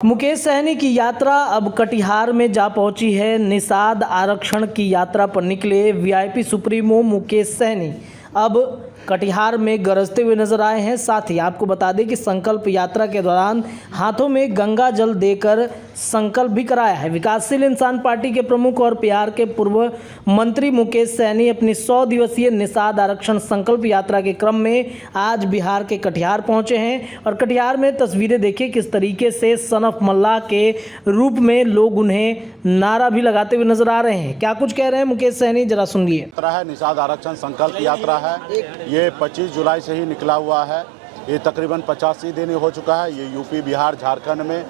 मुकेश सहनी की यात्रा अब कटिहार में जा पहुंची है। निषाद आरक्षण की यात्रा पर निकले वीआईपी सुप्रीमो मुकेश सहनी अब कटिहार में गरजते हुए नजर आए हैं। साथ ही आपको बता दें कि संकल्प यात्रा के दौरान हाथों में गंगा जल देकर संकल्प भी कराया है। विकासशील इंसान पार्टी के प्रमुख और बिहार के पूर्व मंत्री मुकेश सहनी अपनी 100 दिवसीय निषाद आरक्षण संकल्प यात्रा के क्रम में आज बिहार के कटिहार पहुंचे हैं। और कटिहार में तस्वीरें देखिए किस तरीके से सन ऑफ मल्लाह के रूप में लोग उन्हें नारा भी लगाते हुए नजर आ रहे हैं। क्या कुछ कह रहे हैं मुकेश सहनी, जरा सुनिए। यात्रा है, निषाद आरक्षण संकल्प यात्रा है। ये 25 जुलाई से ही निकला हुआ है। ये तकरीबन 85 दिन हो चुका है। ये यूपी, बिहार, झारखंड में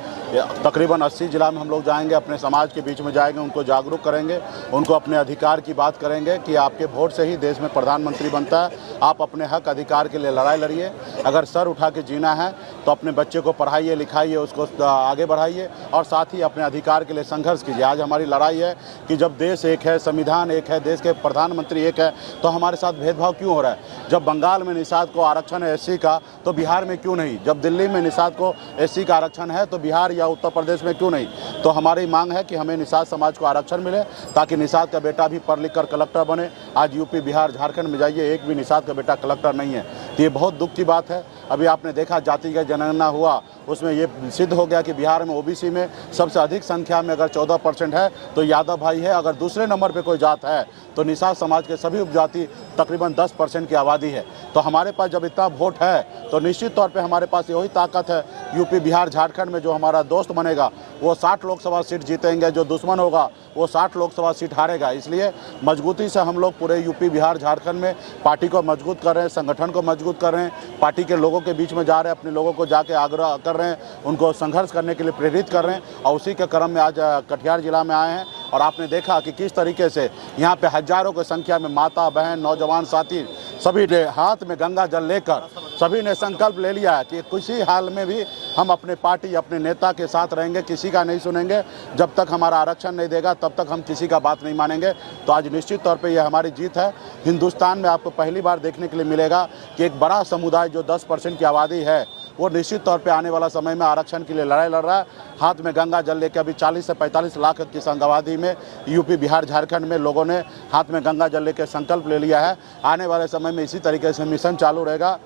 तकरीबन 80 जिला में हम लोग जाएंगे, अपने समाज के बीच में जाएंगे, उनको जागरूक करेंगे, उनको अपने अधिकार की बात करेंगे कि आपके वोट से ही देश में प्रधानमंत्री बनता है। आप अपने हक अधिकार के लिए लड़ाई लड़िए। अगर सर उठा के जीना है तो अपने बच्चे को पढ़ाइए, लिखाइए, उसको आगे बढ़ाइए और साथ ही अपने अधिकार के लिए संघर्ष कीजिए। आज हमारी लड़ाई है कि जब देश एक है, संविधान एक है, देश के प्रधानमंत्री एक है, तो हमारे साथ भेदभाव क्यों हो रहा है? जब बंगाल में निषाद को आरक्षण है एससी का, तो बिहार में क्यों नहीं? जब दिल्ली में निषाद को एससी का आरक्षण है, तो बिहार या उत्तर प्रदेश में क्यों नहीं? तो हमारी मांग है कि हमें निषाद समाज को आरक्षण मिले ताकि निषाद का बेटा भी पढ़ लिख कर कलेक्टर बने। आज यूपी, बिहार, झारखंड में जाइए, एक भी निषाद का बेटा कलेक्टर नहीं है। तो ये बहुत दुख की बात है। अभी आपने देखा जातिगत जनगणना हुआ, उसमें ये सिद्ध हो गया कि बिहार में ओबीसी में सबसे अधिक संख्या में अगर 14% है तो यादव भाई है। अगर दूसरे नंबर पे कोई जात है तो निषाद समाज के सभी उपजाति तकरीबन 10% की आबादी है। तो हमारे पास जब इतना वोट है तो निश्चित तौर पे हमारे पास यही ताकत है। यूपी, बिहार, झारखंड में जो हमारा दोस्त बनेगा वो 60 लोकसभा सीट जीतेंगे, जो दुश्मन होगा वो 60 लोकसभा सीट हारेगा। इसलिए मजबूती से हम लोग पूरे यूपी, बिहार, झारखंड में पार्टी को मजबूत कर रहे हैं, संगठन को मजबूत कर रहे हैं, पार्टी के लोगों के बीच में जा रहे हैं, अपने लोगों को जाके आग्रह कर रहे हैं, उनको संघर्ष करने के लिए प्रेरित कर रहे हैं। और उसी के क्रम में आज कटिहार जिला में आए हैं और आपने देखा कि किस तरीके से यहाँ पे हजारों की संख्या में माता, बहन, नौजवान साथी सभी ने हाथ में गंगा जल लेकर सभी ने संकल्प ले लिया है कि किसी हाल में भी हम अपने पार्टी, अपने नेता के साथ रहेंगे, किसी का नहीं सुनेंगे। जब तक हमारा आरक्षण नहीं देगा तब तक हम किसी का बात नहीं मानेंगे। तो आज निश्चित तौर पे ये हमारी जीत है। हिंदुस्तान में आपको पहली बार देखने के लिए मिलेगा कि एक बड़ा समुदाय जो 10% की आबादी है वो निश्चित तौर पे आने वाला समय में आरक्षण के लिए लड़ाई लड़ रहा है। हाथ में गंगा जल लेकर अभी 40 से 45 लाख की संख्यावादी में यूपी, बिहार, झारखंड में लोगों ने हाथ में गंगा जल लेकर संकल्प ले लिया है। आने वाले समय में इसी तरीके से मिशन चालू रहेगा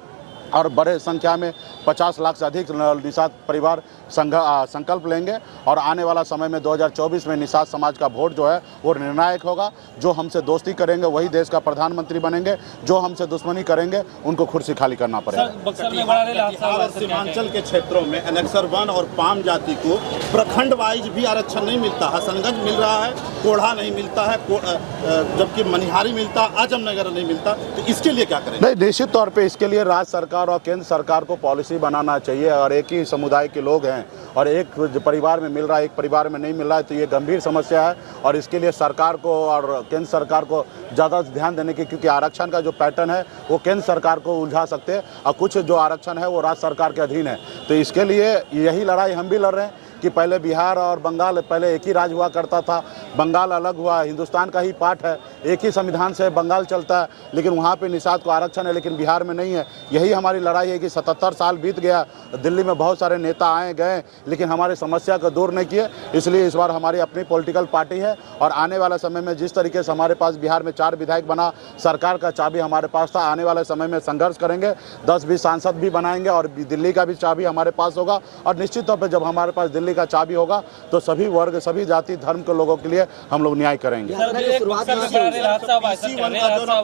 और बड़े संख्या में 50 लाख से अधिक निषाद परिवार संकल्प लेंगे। और आने वाला समय में 2024 में निषाद समाज का वोट जो है वो निर्णायक होगा। जो हमसे दोस्ती करेंगे वही देश का प्रधानमंत्री बनेंगे, जो हमसे दुश्मनी करेंगे उनको कुर्सी खाली करना पड़ेगा। सीमांचल के क्षेत्रों में एनेक्सर 1 और पाम जाति को प्रखंड वाइज भी आरक्षण नहीं मिलता। हसनगंज मिल रहा है, कोढ़ा नहीं मिलता है, जबकि मनिहारी मिलता, आजमनगर नहीं मिलता। तो इसके लिए क्या करें? नहीं, निश्चित तौर पर इसके लिए राज्य सरकार और केंद्र सरकार को पॉलिसी बनाना चाहिए। और एक ही समुदाय के लोग हैं और एक परिवार में मिल रहा है, एक परिवार में नहीं मिल रहा है, तो ये गंभीर समस्या है। और इसके लिए सरकार को और केंद्र सरकार को ज़्यादा ध्यान देने की, क्योंकि आरक्षण का जो पैटर्न है वो केंद्र सरकार को उलझा सकते हैं और कुछ जो आरक्षण है वो राज्य सरकार के अधीन है। तो इसके लिए यही लड़ाई हम भी लड़ रहे हैं कि पहले बिहार और बंगाल पहले एक ही राज्य हुआ करता था, बंगाल अलग हुआ, हिंदुस्तान का ही पार्ट है, एक ही संविधान से बंगाल चलता है, लेकिन वहाँ पे निषाद को आरक्षण है लेकिन बिहार में नहीं है। यही हमारी लड़ाई है कि 77 साल बीत गया, दिल्ली में बहुत सारे नेता आए गए लेकिन हमारी समस्या को दूर नहीं किए। इसलिए इस बार हमारी अपनी पॉलिटिकल पार्टी है और आने वाले समय में जिस तरीके से हमारे पास बिहार में 4 विधायक बना, सरकार का चाबी हमारे पास था, आने वाले समय में संघर्ष करेंगे, 10-20 सांसद भी बनाएंगे और दिल्ली का भी चाबी हमारे पास होगा। और निश्चित तौर पर जब हमारे पास दिल्ली का चाबी होगा तो सभी वर्ग, सभी जाति, धर्म के लोगों के लिए हम लोग न्याय करेंगे।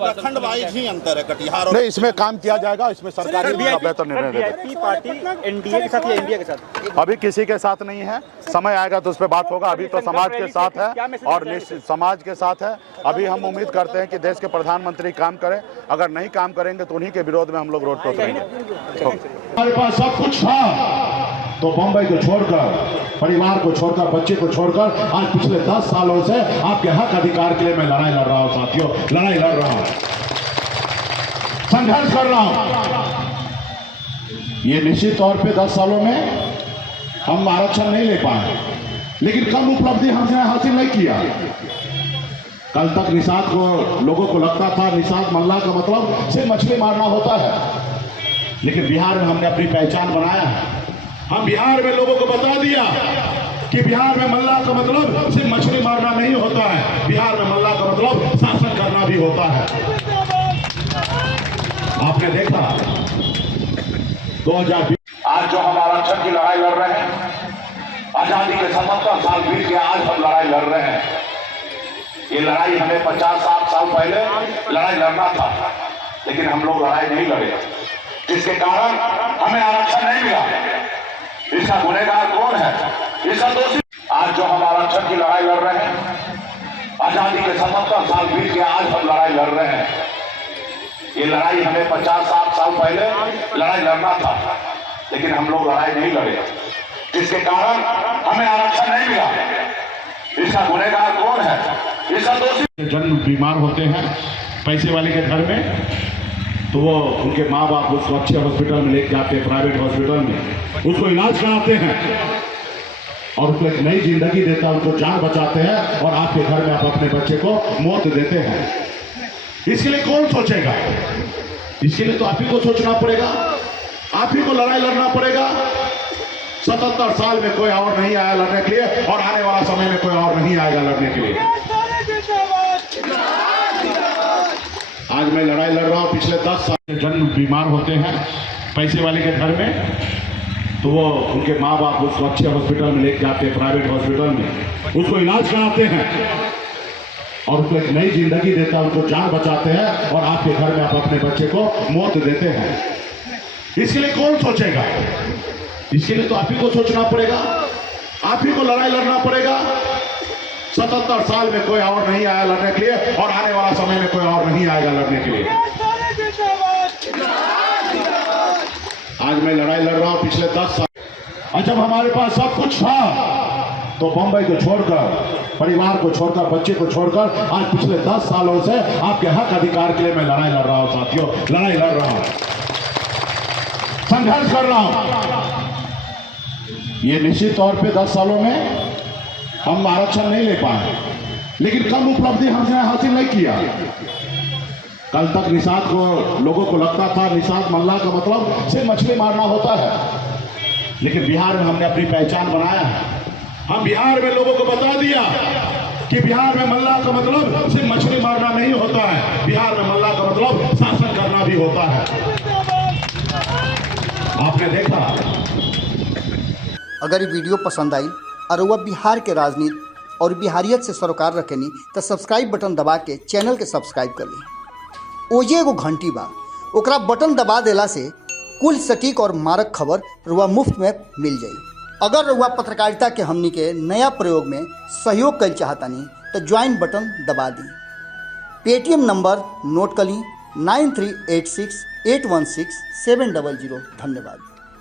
प्रखंड वाइज ही अंतर है कटिहार। नहीं, इसमें काम किया जाएगा, इसमें सरकार बेहतर निर्णय देगी। पार्टी एनडीए के साथ या इंडिया के साथ? अभी किसी के साथ नहीं है, समय आएगा तो उस पर बात होगा। अभी तो समाज के साथ है और समाज के साथ है। अभी हम उम्मीद करते हैं कि देश के प्रधानमंत्री काम करें, अगर नहीं काम करेंगे तो उन्हीं के विरोध में हम लोग रोड पर उतरेंगे। हमारे पास सब कुछ था तो बम्बई को छोड़कर, परिवार को छोड़कर, बच्चे को छोड़कर आज पिछले 10 सालों से आपके हक अधिकार के लिए मैं लड़ाई लड़ रहा हूं साथियों, लड़ाई लड़ रहा हूं, संघर्ष कर रहा हूं। ये निश्चित तौर पे 10 सालों में हम आरक्षण नहीं ले पाए, लेकिन कम उपलब्धि हमने हासिल नहीं किया। कल तक निषाद को लोगों को लगता था निषाद मल्लाह का मतलब सिर्फ मछली मारना होता है, लेकिन बिहार में हमने अपनी पहचान बनाया है। हम बिहार में लोगों को बता दिया कि बिहार में मल्लाह का मतलब सिर्फ मछली मारना नहीं होता है, बिहार में मल्लाह का मतलब शासन करना भी होता है। आपने देखा 2020 आज जो हम आरक्षण की लड़ाई लड़ रहे हैं, आजादी के 77 साल बीत के आज हम लड़ाई लड़ रहे हैं। ये लड़ाई हमें 50-60 साल पहले लड़ाई लड़ना था, लेकिन हम लोग लड़ाई नहीं लड़े, जिसके कारण हमें आरक्षण नहीं मिला। इसका गुनहगार कौन है? इसका दोषी आज जो हम आरक्षण की लड़ाई लड़ रहे हैं, आजादी के 77 साल बीत के आज हम लड़ाई लड़ रहे हैं। ये लड़ाई हमें 50-60 साल पहले लड़ाई लड़ना था, लेकिन हम लोग लड़ाई नहीं लड़े, जिसके कारण हमें आरक्षण नहीं मिला। इसका गुनहगार कौन है? इसका दोषी जन्म बीमार होते हैं पैसे वाले के घर में, तो वो उनके माँ बाप उसको अच्छे हॉस्पिटल में लेके जाते हैं, प्राइवेट हॉस्पिटल में उसको इलाज कराते हैं और उसको एक नई जिंदगी देता है, उनको जान बचाते हैं, और आपके घर में आप अपने बच्चे को मौत देते हैं। इसके लिए कौन सोचेगा? इसके लिए तो आप ही को सोचना पड़ेगा, आप ही को लड़ाई लड़ना पड़ेगा। 77 साल में कोई और नहीं आया लड़ने के लिए, और आने वाला समय में कोई और नहीं आएगा लड़ने के लिए। आज मैं लड़ाई लड़ रहा हूँ। पिछले 10 साल के जन्म बीमार होते हैं पैसे वाले के घर में, तो वो उनके माँ बाप उसको अच्छे हॉस्पिटल में लेके जाते हैं, प्राइवेट हॉस्पिटल में उसको इलाज कराते हैं और उसको एक नई जिंदगी देता है, उनको जान बचाते हैं, और आपके घर में आप अपने बच्चे को मौत देते हैं। इसके लिए कौन सोचेगा? इसके लिए तो आप ही को सोचना पड़ेगा, आप ही को लड़ाई लड़ना पड़ेगा। 77 साल में कोई और नहीं आया लड़ने के लिए, और आने वाला समय में कोई और नहीं आएगा लड़ने के लिए। आज मैं लड़ाई लड़ रहा हूँ। पिछले 10 साल और जब हमारे पास सब कुछ था, तो बंबई को छोड़कर, परिवार को छोड़कर, बच्चे को छोड़कर, आज पिछले 10 सालों से आपके हक अधिकार के लिए मैं लड़ाई लड़ रहा हूँ। साथियों, लड़ाई लड़ रहा हूँ, संघर्ष कर रहा हूँ। ये निश्चित तौर पे 10 सालों में हम आरक्षण नहीं ले पाए, लेकिन कम उपलब्धि हमने हासिल नहीं किया। कल तक निषाद को, लोगों को लगता था निषाद मल्लाह का मतलब सिर्फ मछली मारना होता है, लेकिन बिहार में हमने अपनी पहचान बनाया है। हम बिहार में लोगों को बता दिया कि बिहार में मल्लाह का मतलब सिर्फ मछली मारना नहीं होता है, बिहार में मल्लाह का मतलब शासन करना भी होता है। आपने देखा। अगर ये वीडियो पसंद आई और वह बिहार के राजनीति और बिहारियत से सरोकार रखेनी तो सब्सक्राइब बटन दबा के चैनल के सब्सक्राइब कर ली। ओजे एगो घंटी बा, ओकरा बटन दबा देला से कुल सटीक और मारक खबर रुआ मुफ्त में मिल जाई। अगर रुआ पत्रकारिता के हमनी के नया प्रयोग में सहयोग कर चाहतानी तो ज्वाइन बटन दबा दी। पेटीएम नंबर नोट कर ली 9386816700। धन्यवाद।